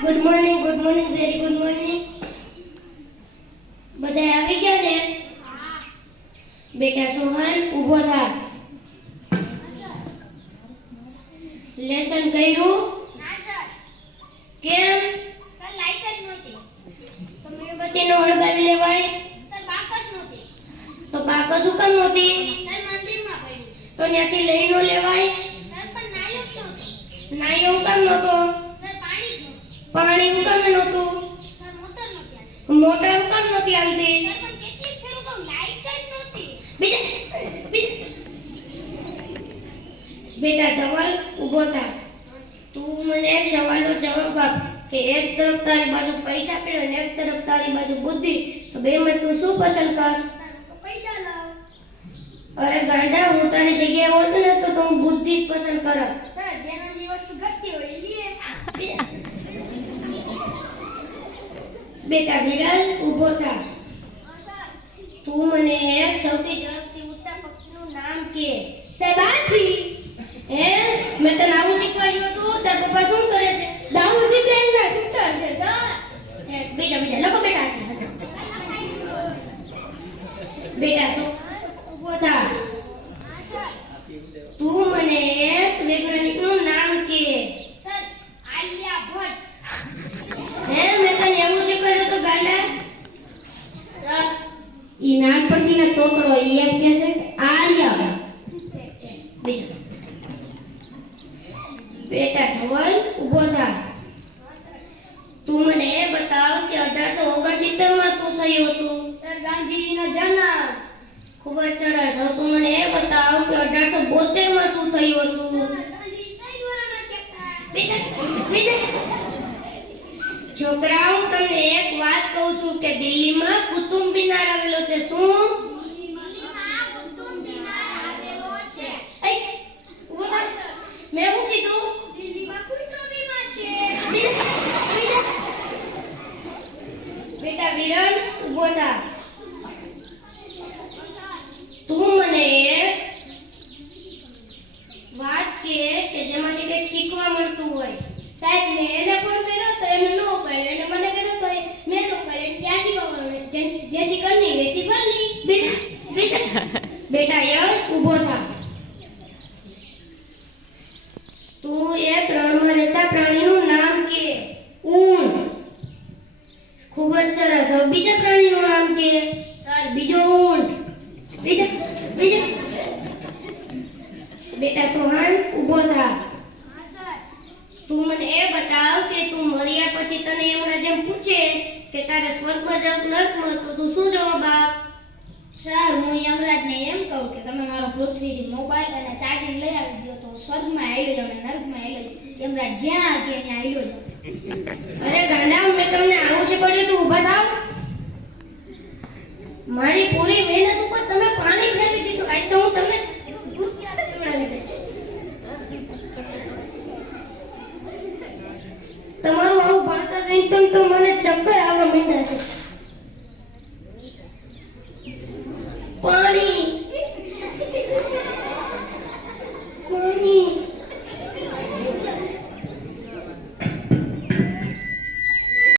Good morning, very good morning. બધા આવી ગયા ને? બેટા સોહન ઊભો થા. લેસન કર્યું? ના સર. કેમ? સર લાઈટ જ નહોતી. તો મીણબત્તી નો હળગાવી લેવાય. સર બાકસ નહોતી. તો બાકસ શું કામ નહોતી? સર મંદિરમાં પડી. તો ત્યાંથી લઈ નો લેવાય. સર પણ નાયો જ નહોતો. ના એવું કામ નહોતો? સર પાણી જ નહોતું. પાણી એવું કામ નહોતું? સર મોટર નહોતી આવી. મોટર એવું કામ નહોતી આવતી? સર પણ કેટલી ફેરું કહું લાઈટ જ નહોતી. બેટા ધવલ ઊભો થા. તું મને એક સવાલનો જવાબ આપ કે એક તરફ તારી બાજુ પૈસા પડ્યો અને એક તરફ તારી બાજુ બુદ્ધિ, તો બેમાં તું શું પસંદ કર? પૈસા લાવ. અરે ગાંડા, હું તારી જગ્યાએ હોત ને તો હું બુદ્ધિ જ પસંદ કરત. સર જેના જે વસ્તુ ઘટતી હોય એ લે. બેટા વિરલ ઊભો થા. સર તું મને એક સૌથી ઝડપથી ઉડતા પક્ષીનું નામ કે. સાહેબ હાથી. હે, મેં તને આવું શીખવાડ્યું હતું? તાર પપ્પા શું કરે છે? દાઉદી ટ્રેનના શૂટર છે સર. બીજા લખો બેટા. બેટા શું ઊભો થા. હા સર. તું મને એક વૈજ્ઞાનિકનું નામ કે. સર આલિયા ભટ્ટ. હે, મેં તને એવું શીખવાડ્યું હતું ગાંડા? સર ઈ નામ પરથી ને તોતરો ઈ એમ કે છે આર્યા. બીજા. બેટા ધવલ ઊભો થા. તું મને એ બતાવ કે 1869 માં શું થયું હતું? સર ગાંધીજીનો જન્મ. ખૂબ જ સરસ. હવે તું મને એ બતાવ કે 1872 માં શું થયું હતું? ગાંધીજી 3 વર્ષના થયા. બીજા. છોકરાઓ, હું તમને એક વાત કહું છું કે દિલ્હીમાં કુતુબ મિનાર આવેલો છે. શું? દિલ્હીમાં કુતુબ મિનાર આવેલો છે. એ, ઊભો થા. મેં શું કીધું? દિલ્હીમાં કુતુબ મિનાર છે. બીજા. બેટા વિરલ ઊભો થા. તું મને એક વાત કે જેમાંથી કંઈક શીખવા મળતું હોય. સાહેબ મેં એને ફોન કર્યો તો એને નો પડ્યો, એને મને કર્યો તો મેં નો પડ્યો. ત્યાં શીખવા જેસી કરની વેસી બની. બેટા યશ ઊભો થા. તું એક રણમાં રહેતા પ્રાણીનું નામ કે. ઊંટ. ખૂબ જ સરસ. હવે બીજા પ્રાણીનું નામ કે. સર બીજો ઊંટ. બીજા. બેટા સોહન ઊભો થા. હા સર. તું મને એ બતાવ કે તું મર્યા પછી તને એમના જેમ પૂછે કે તારે સ્વર્ગમાં જવું કે નરકમાં, તો તું શું જવાબ આપ? સર હું યમરાજને એમ કહું કે તમે મારો પૃથ્વીથી મોબાઈલ અને ચાર્જિંગ લઈ આવી દો તો સ્વર્ગમાં આવેલો જાવ ને નર્કમાં આવેલો જાવ. યમરાજ જ્યાં કે ત્યાં આવેલો જાવ. અરે ગાંડા, મેં તમને આવું શીખવાડ્યું તું? ઊભા થાવ. મારી પૂરી મહેનત ઉપર તમે પાણી ફેરવી દીધું. આજ તો હું તમને દૂધ ક્યાં પીવડાવી દઈશ. તમારું આવું ભણતા જોઈને તો મને ચક્કર આવવા માંડ્યા છે. પાણી